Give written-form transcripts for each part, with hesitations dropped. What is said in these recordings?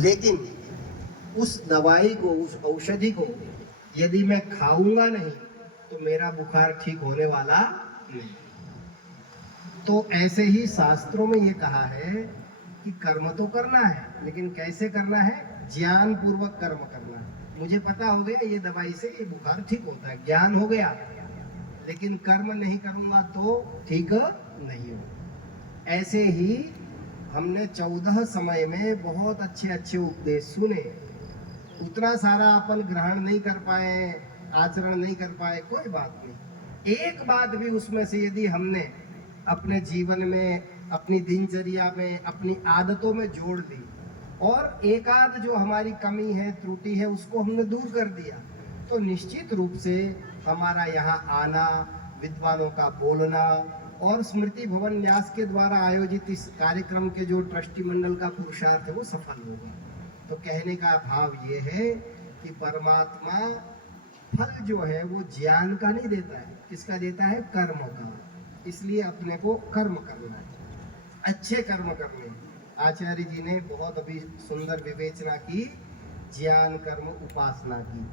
लेकिन उस दवाई को, उस औषधि को यदि मैं खाऊंगा नहीं तो मेरा बुखार ठीक होने वाला नहीं। तो ऐसे ही शास्त्रों में ये कहा है कि कर्म तो करना है, लेकिन कैसे करना है? ज्ञान पूर्वक कर्म करना है। मुझे पता हो गया ये दवाई से ये बुखार ठीक होता है, ज्ञान हो गया, लेकिन कर्म नहीं करूंगा तो ठीक नहीं हो। ऐसे ही हमने 14 समय में बहुत अच्छे अच्छे उपदेश सुने, उतना सारा अपन ग्रहण नहीं कर पाए, आचरण नहीं कर पाए, कोई बात नहीं। एक बात भी उसमें से यदि हमने अपने जीवन में, अपनी दिनचर्या में, अपनी आदतों में जोड़ दी और एकाध जो हमारी कमी है, त्रुटि है, उसको हमने दूर कर दिया, तो निश्चित रूप से हमारा यहाँ आना, विद्वानों का बोलना और स्मृति भवन न्यास के द्वारा आयोजित इस कार्यक्रम के जो ट्रस्टी मंडल का पुरुषार्थ है वो सफल होगा। तो कहने का भाव ये है कि परमात्मा फल जो है वो ज्ञान का नहीं देता है, किसका देता है? कर्म का। इसलिए अपने को कर्म करना है, अच्छे कर्म करने हैं। आचार्य जी ने बहुत अभी सुंदर विवेचना की, ज्ञान कर्म उपासना की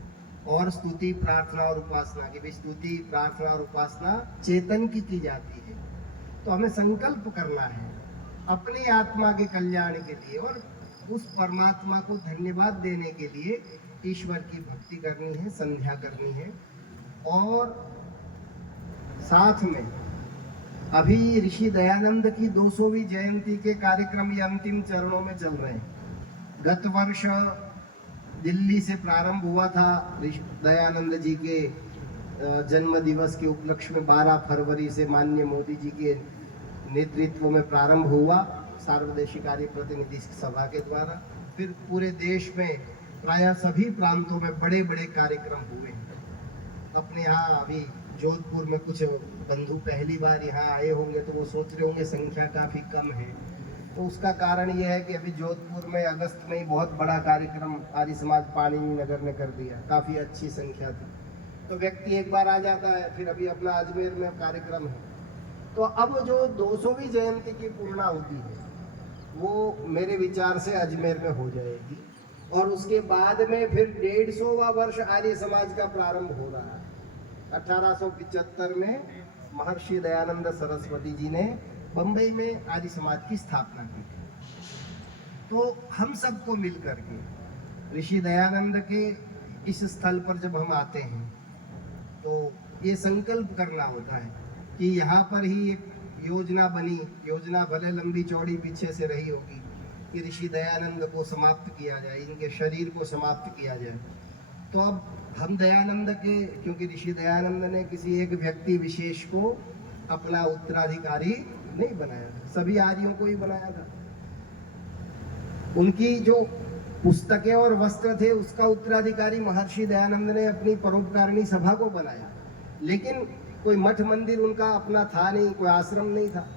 और स्तुति प्रार्थना और उपासना की भी। स्तुति प्रार्थना और उपासना चेतन की जाती है। तो हमें संकल्प करना है अपनी आत्मा के कल्याण के लिए और उस परमात्मा को धन्यवाद देने के लिए ईश्वर की भक्ति करनी है, संध्या करनी है। और साथ में अभी ऋषि दयानंद की 200वीं जयंती के कार्यक्रम ये अंतिम चरणों में चल रहे हैं। गत वर्ष दिल्ली से प्रारंभ हुआ था ऋषि दयानंद जी के जन्म दिवस के उपलक्ष्य में 12 फरवरी से माननीय मोदी जी के नेतृत्व में प्रारंभ हुआ सार्वदेशिक कार्य प्रतिनिधि सभा के द्वारा। फिर पूरे देश में प्रायः सभी प्रांतों में बड़े बड़े कार्यक्रम हुए। अपने यहाँ अभी जोधपुर में कुछ बंधु पहली बार यहाँ आए होंगे तो वो सोच रहे होंगे संख्या काफ़ी कम है। तो उसका कारण ये है कि अभी जोधपुर में अगस्त में ही बहुत बड़ा कार्यक्रम आर्य समाज पाणिनि नगर ने कर दिया, काफ़ी अच्छी संख्या थी। तो व्यक्ति एक बार आ जाता है, फिर अभी अपना अजमेर में कार्यक्रम है। तो अब जो 200वीं जयंती की पूर्णाहुति है वो मेरे विचार से अजमेर में हो जाएगी और उसके बाद में फिर 150वां वर्ष आर्य समाज का प्रारंभ हो रहा है। 1875 में महर्षि दयानंद सरस्वती जी ने बंबई में आर्य समाज की स्थापना की। तो हम सबको मिलकर के ऋषि दयानंद के इस स्थल पर जब हम आते हैं तो ये संकल्प करना होता है कि यहाँ पर ही एक योजना बनी, योजना भले लंबी चौड़ी पीछे से रही होगी कि ऋषि दयानंद को समाप्त किया जाए, इनके शरीर को समाप्त किया जाए। तो अब हम दयानंद के, क्योंकि ऋषि दयानंद ने किसी एक व्यक्ति विशेष को अपना उत्तराधिकारी नहीं बनाया था, सभी आर्यों को ही बनाया था। उनकी जो पुस्तकें और वस्त्र थे उसका उत्तराधिकारी महर्षि दयानंद ने अपनी परोपकारिणी सभा को बनाया, लेकिन कोई मठ मंदिर उनका अपना था नहीं, कोई आश्रम नहीं था।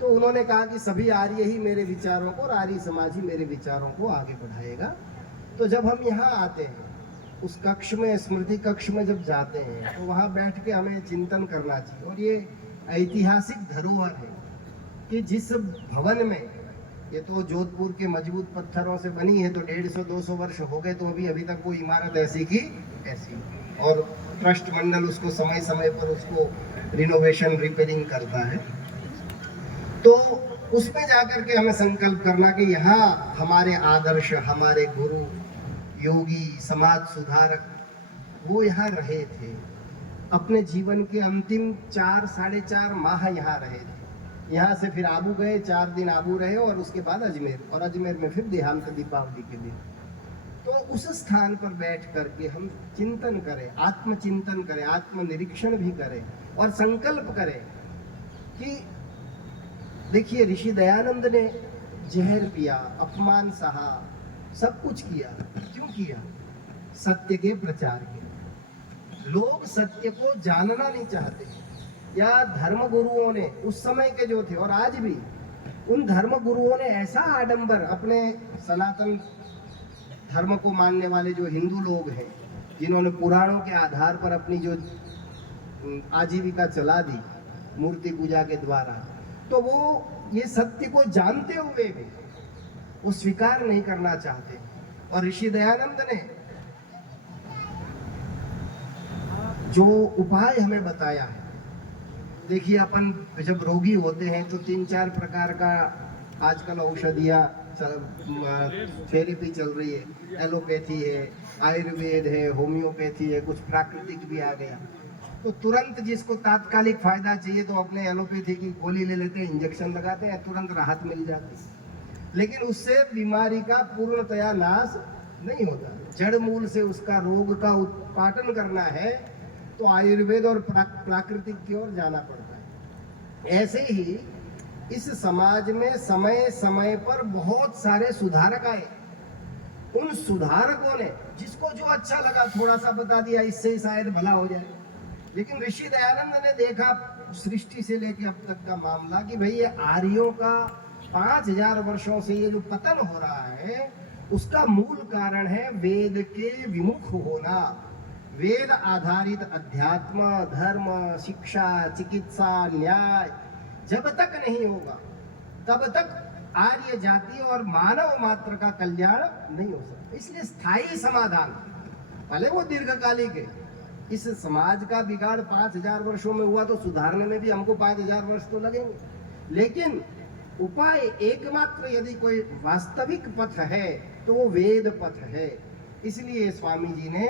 तो उन्होंने कहा कि सभी आर्य ही मेरे विचारों को और आर्य समाज ही मेरे विचारों को आगे बढ़ाएगा। तो जब हम यहाँ आते हैं उस कक्ष में, स्मृति कक्ष में जब जाते हैं तो वहाँ बैठ के हमें चिंतन करना चाहिए। और ये ऐतिहासिक धरोहर है कि जिस भवन में, ये तो जोधपुर के मजबूत पत्थरों से बनी है, तो 150-200 वर्ष हो गए, तो अभी तक वो इमारत ऐसी की ऐसी, और ट्रस्ट मंडल उसको समय समय पर उसको रिनोवेशन, रिपेयरिंग करता है। तो उसमें जाकर के हमें संकल्प करना कि यहाँ हमारे आदर्श, हमारे गुरु, योगी, समाज सुधारक वो यहाँ रहे थे। अपने जीवन के अंतिम 4-4.5 माह यहाँ रहे थे। यहाँ से फिर आबू गए, 4 दिन आबू रहे और उसके बाद अजमेर, और अजमेर में फिर देहांत दीपावली के दिन। तो उस स्थान पर बैठ करके हम चिंतन करें, आत्मचिंतन करें, आत्मनिरीक्षण भी करें और संकल्प करें कि देखिए ऋषि दयानंद ने जहर पिया, अपमान सहा, सब कुछ किया। क्यों किया? सत्य के प्रचार के। लोग सत्य को जानना नहीं चाहते, या धर्म गुरुओं ने उस समय के जो थे और आज भी उन धर्म गुरुओं ने ऐसा आडंबर, अपने सनातन धर्म को मानने वाले जो हिंदू लोग हैं, जिन्होंने पुराणों के आधार पर अपनी जो आजीविका चला दी मूर्ति पूजा के द्वारा, तो वो ये सत्य को जानते हुए भी वो स्वीकार नहीं करना चाहते। और ऋषि दयानंद ने जो उपाय हमें बताया है, देखिए अपन जब रोगी होते हैं तो 3-4 प्रकार का आजकल औषधियाँ थेरेपी चल रही है, एलोपैथी है, आयुर्वेद है, होम्योपैथी है, कुछ प्राकृतिक भी आ गया। तो तुरंत जिसको तात्कालिक फायदा चाहिए तो अपने एलोपैथी की गोली ले लेते हैं, इंजेक्शन लगाते हैं, तुरंत राहत मिल जाती है। लेकिन उससे बीमारी का पूर्णतया नाश नहीं होता। जड़ मूल से उसका रोग का उत्पाटन करना है तो आयुर्वेद और प्राकृतिक की ओर जाना पड़ता है। ऐसे ही इस समाज में समय समय पर बहुत सारे सुधारक आए। उन सुधारकों ने जिसको जो अच्छा लगा थोड़ा सा बता दिया, इससे शायद भला हो जाए। लेकिन ऋषि दयानंद ने देखा सृष्टि से लेकर अब तक का मामला कि भाई ये आर्यों का 5000 वर्षों से ये जो पतन हो रहा है उसका मूल कारण है वेद के विमुख होना। वेद आधारित अध्यात्म, धर्म, शिक्षा, चिकित्सा, न्याय जब तक नहीं होगा तब तक आर्य जाति और मानव मात्र का कल्याण नहीं हो सकता। इसलिए स्थायी समाधान, भले वो दीर्घकालिक है, इस समाज का बिगाड़ 5000 वर्षों में हुआ तो सुधारने में भी हमको 5000 वर्ष तो लगेंगे। लेकिन उपाय एकमात्र यदि कोई वास्तविक पथ है तो वो वेद पथ है। इसलिए स्वामी जी ने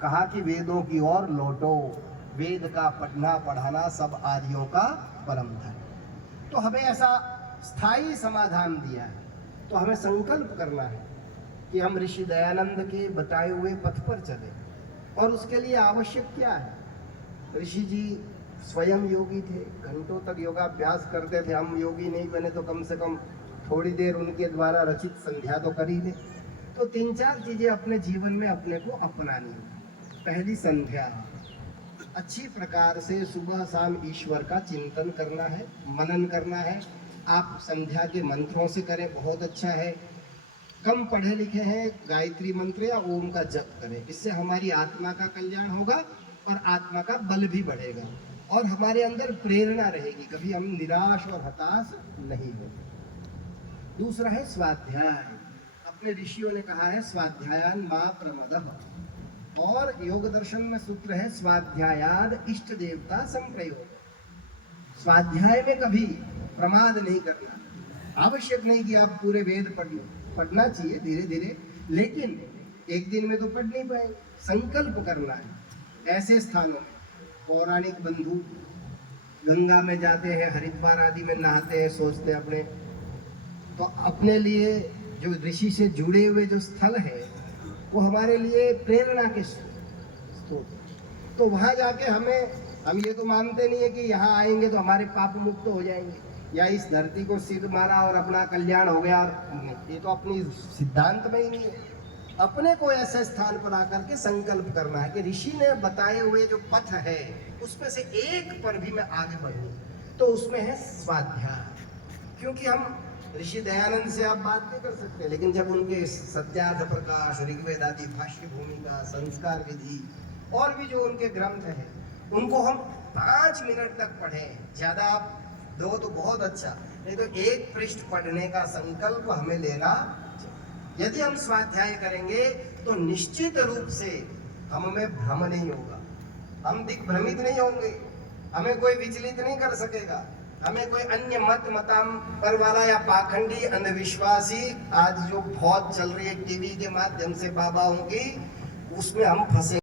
कहा कि वेदों की ओर लौटो, वेद का पढ़ना पढ़ाना सब आर्यों का परम धर्म। तो हमें ऐसा स्थायी समाधान दिया है, तो हमें संकल्प करना है कि हम ऋषि दयानंद के बताए हुए पथ पर चले। और उसके लिए आवश्यक क्या है? ऋषि जी स्वयं योगी थे, घंटों तक योगाभ्यास करते थे। हम योगी नहीं बने तो कम से कम थोड़ी देर उनके द्वारा रचित संध्या तो कर ही ले। तो 3-4 चीजें अपने जीवन में अपने को अपनानी है। पहली, संध्या। अच्छी प्रकार से सुबह शाम ईश्वर का चिंतन करना है, मनन करना है। आप संध्या के मंत्रों से करें, बहुत अच्छा है। कम पढ़े लिखे हैं, गायत्री मंत्र या ओम का जप करें। इससे हमारी आत्मा का कल्याण होगा और आत्मा का बल भी बढ़ेगा और हमारे अंदर प्रेरणा रहेगी, कभी हम निराश और हताश नहीं होंगे। दूसरा है स्वाध्याय। अपने ऋषियों ने कहा है स्वाध्यायान मा प्रमदः, और योग दर्शन में सूत्र है स्वाध्यायाद इष्ट देवता संप्रयोग। स्वाध्याय में कभी प्रमाद नहीं करना। आवश्यक नहीं कि आप पूरे वेद पढ़ लो, पढ़ना चाहिए धीरे धीरे, लेकिन एक दिन में तो पढ़ नहीं पाएंगे। संकल्प करना है। ऐसे स्थानों में पौराणिक बंधु गंगा में जाते हैं, हरिद्वार आदि में नहाते हैं, सोचते हैं अपने, तो अपने लिए जो ऋषि से जुड़े हुए जो स्थल है वो हमारे लिए प्रेरणा के स्रोत। तो वहाँ जाके हम ये तो मानते नहीं है कि यहाँ आएंगे तो हमारे पाप मुक्त हो जाएंगे या इस धरती को सिर मारा और अपना कल्याण हो गया। ये तो अपनी सिद्धांत में ही नहीं है। अपने को ऐसे स्थान पर आकर के संकल्प करना है कि ऋषि ने बताए हुए जो पथ है उसमें से एक पर भी मैं आगे बढ़ूं, तो उसमें है स्वाध्याय। क्योंकि हम ऋषि दयानंद से आप बात नहीं कर सकते, लेकिन जब उनके सत्यार्थ प्रकाश, ऋग्वेद आदि भाष्य भूमिका, संस्कार विधि और भी जो उनके ग्रंथ हैं उनको हम 5 मिनट तक पढ़ें, ज़्यादा आप दो तो बहुत अच्छा, नहीं तो 1 पृष्ठ पढ़ने का संकल्प हमें लेना। यदि हम स्वाध्याय करेंगे तो निश्चित रूप से हमें भ्रम नहीं होगा, हम दिग्भ्रमित नहीं होंगे, हमें कोई विचलित नहीं कर सकेगा, हमें कोई अन्य मतांतर वाला या पाखंडी अंधविश्वासी आज जो बहुत चल रही है टीवी के माध्यम से बाबाओं की, उसमें हम फंसे